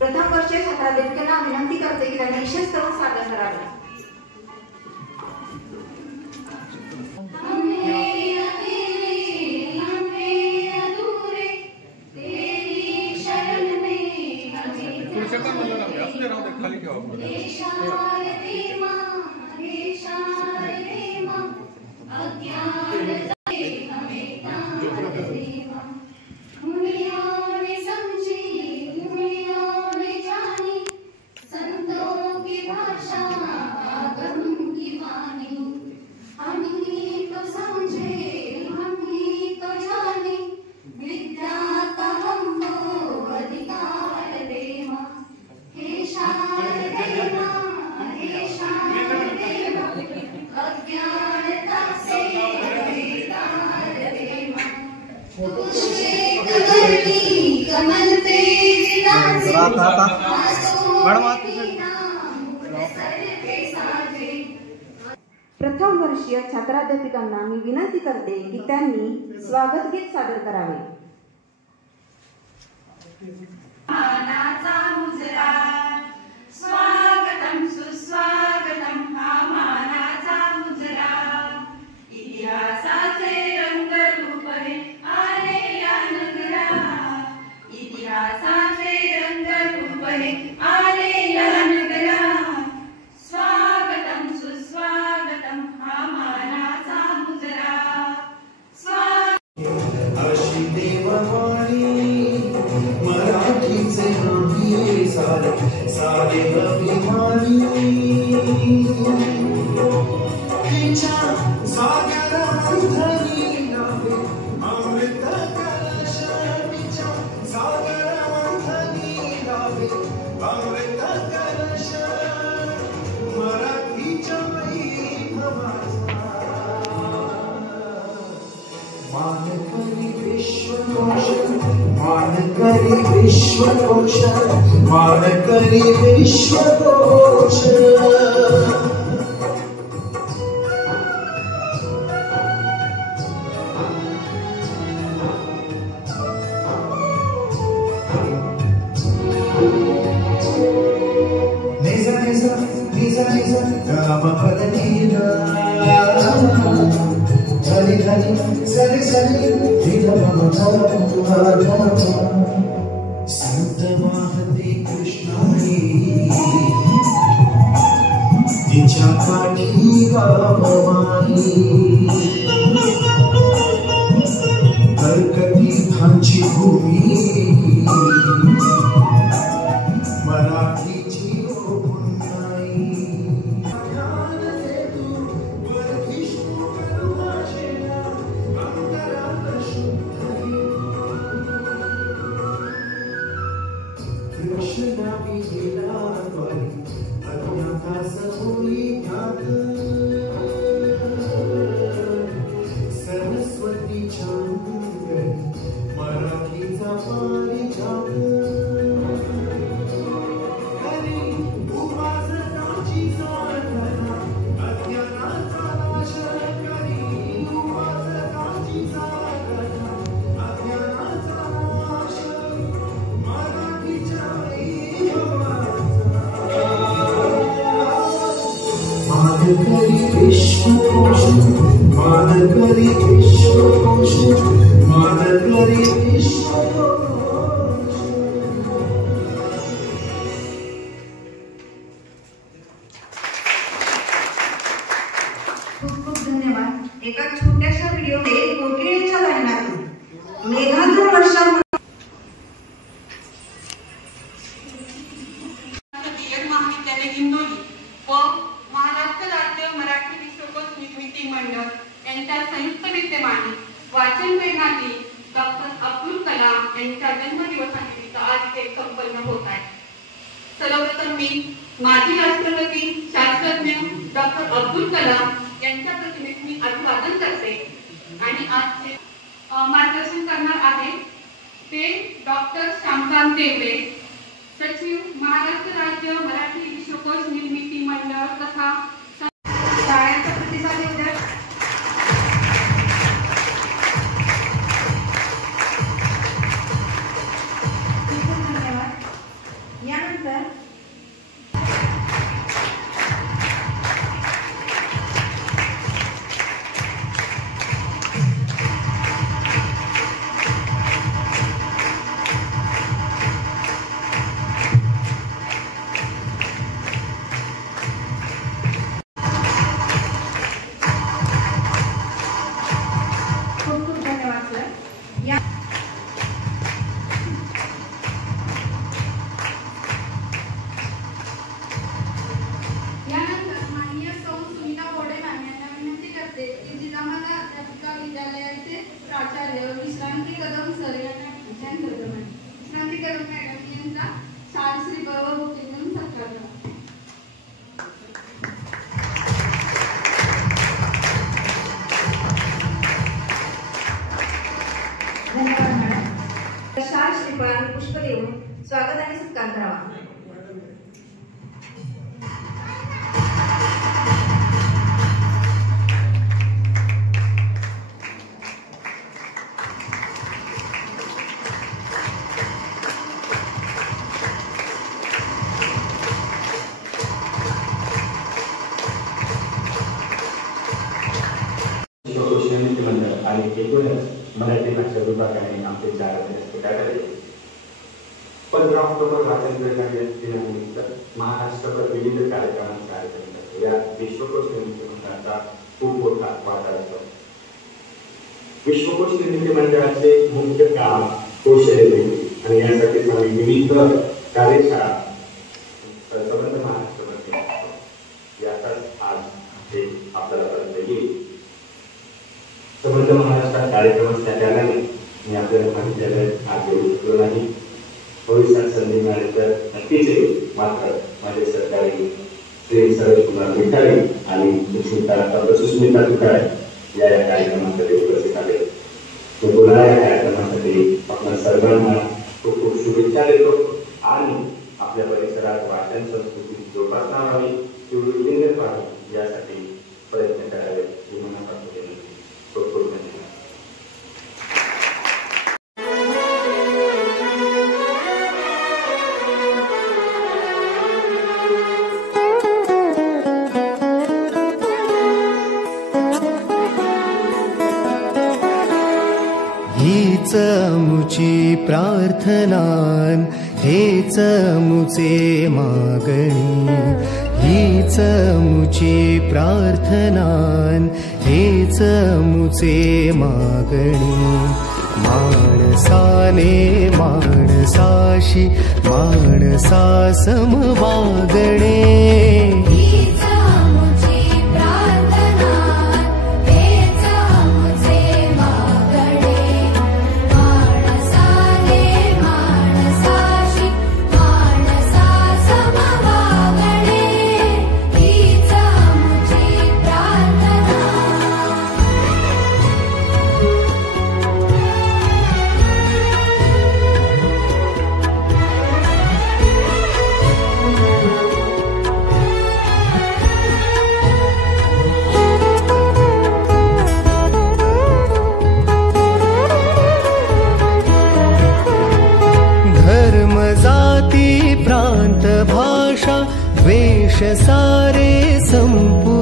प्रथम वर्षीय छात्राधिकाऱ्यांना विनंती करते की त्यांनी ईशस्तव सादर करावे. प्रथम वर्षीय छात्राध्यापिकांना मी विनंती करते की त्यांनी स्वागत गीत सादर करावे. स्वागतम सुस्वागतम हा मानाचा मुजरा, इतिहासाचे रंगरूप हे आले या नगरा, इतिहासाचे रंगरूप हे आले या नगरा. स्वागतम सुस्वागतम हा मानाचा मुजरा. अशी देववाणी मराठीचे नाही सारे अभिमानी, तिच्या सागरमंथनी नावे अमृत कलश, तिच्या सागरमंथनी नावे अमृत कलश. मराठीच्या वैभवाचा मानकरी विश्वकोश, मानकरी विश्वकोश, मानकरी विश्वकोश. निजा निजा निजा निजा गमपदनीना, धनी धनी सरी सरी संत वाहते कृष्णाई, तिच्या काठी गावमाई कर्कटी खांची भूमी, मराठीची पुन्हाई. कृष्णा विहिला द्वारी अज्ञातास होई ज्ञात सरस्वतीच्या अंगणी मराठीचा पारिजात हरी उपासकाची साधना अज्ञानाचा नाश करी उपासकाची साधना अज्ञानाचा नाश मराठीच्या मानकरी विश्वकोश मानकरी विश्वकोश मानकरी विश्वकोश खूप खूप धन्यवाद. एका छोट्याशा व्हिडिओमध्ये कोकिळेच्या गायनातून मेघातून वर्षामध्ये महाविद्यालय हिंगोली व महाराष्ट्र राज्य मराठी विश्वकोश निर्मिती मंडळ यांच्या संयुक्त विद्यमाने वाचन प्रेरणातील डॉक्टर अब्दुल कलाम यांच्या जन्मदिवसानिमित्त आज ते संपन्न होत आहे. सर्वप्रथम मी माजी राष्ट्रपती शास्त्रज्ञ डॉक्टर अब्दुल कलाम यांच्या प्रतिमेस मी अभिवादन करते आणि आजचे मार्गदर्शन करणार आहे ते डॉक्टर श्यामकांत देवरे, सचिव महाराष्ट्र राज्य मराठी विश्वकोश निर्मिती मंडळ तथा शाळेचा प्रतिसाद येऊ द्या. खूप खूप धन्यवाद. यानंतर प्राचार्य विश्रांती कदम सर यांना विश्रांती कदम मॅडम यांचा शाळश्री बळवभूती म्हणून सत्कार करा. धन्यवाद मॅडम. शाल श्रीफळ आणि पुष्प देऊन स्वागत आणि सत्कार करावा. आणि एकूणच मराठी भाषा विभागाने आमचे 4 पुढाकार 15 ऑक्टोबर वाचन प्रेरणा दिनानिमित्त महाराष्ट्रभर विविध कार्यक्रमांचे आयोजन करतो. या विश्वकोश निर्मिती मंडळाचा खूप मोठा वाटा असतो. विश्वकोश निर्मिती मंडळाचे मुख्य काम कोश निर्मिती आणि यासाठी आम्ही विविध कार्यशाळा संबंध महाराष्ट्रभर घेतो. याचाच आज हे आपल्याला पर्यंत येईल. संबंध महाराष्ट्रात कार्यक्रमासाठी आल्याने मी आपल्याला माहिती आज येऊ शकलो नाही. भविष्यात संधी मिळाली तर नक्कीच येईल. मात्र माझे सहकारी श्री सरोज कुमार मिठाळी आणि सुस्मिता तुकाळे या कार्यक्रमासाठी उपस्थित आले. मी पुन्हा या कार्यक्रमासाठी आपल्या सर्वांना खूप खूप शुभेच्छा देतो आणि आपल्या परिसरात वाचन संस्कृती जोपासना व्हावी, तीव्र व्हावी यासाठी प्रयत्न करावे ही मनापासून विनंती. खूप खूप धन्यवाद. हीच मुची प्रार्थनान हेच मुचे मागणी. हीच मुची प्रार्थनान हेच मुचे मागणी. माणसाने माणसाशी माणसा समवागणे. भाषा द्वेष सारे संपू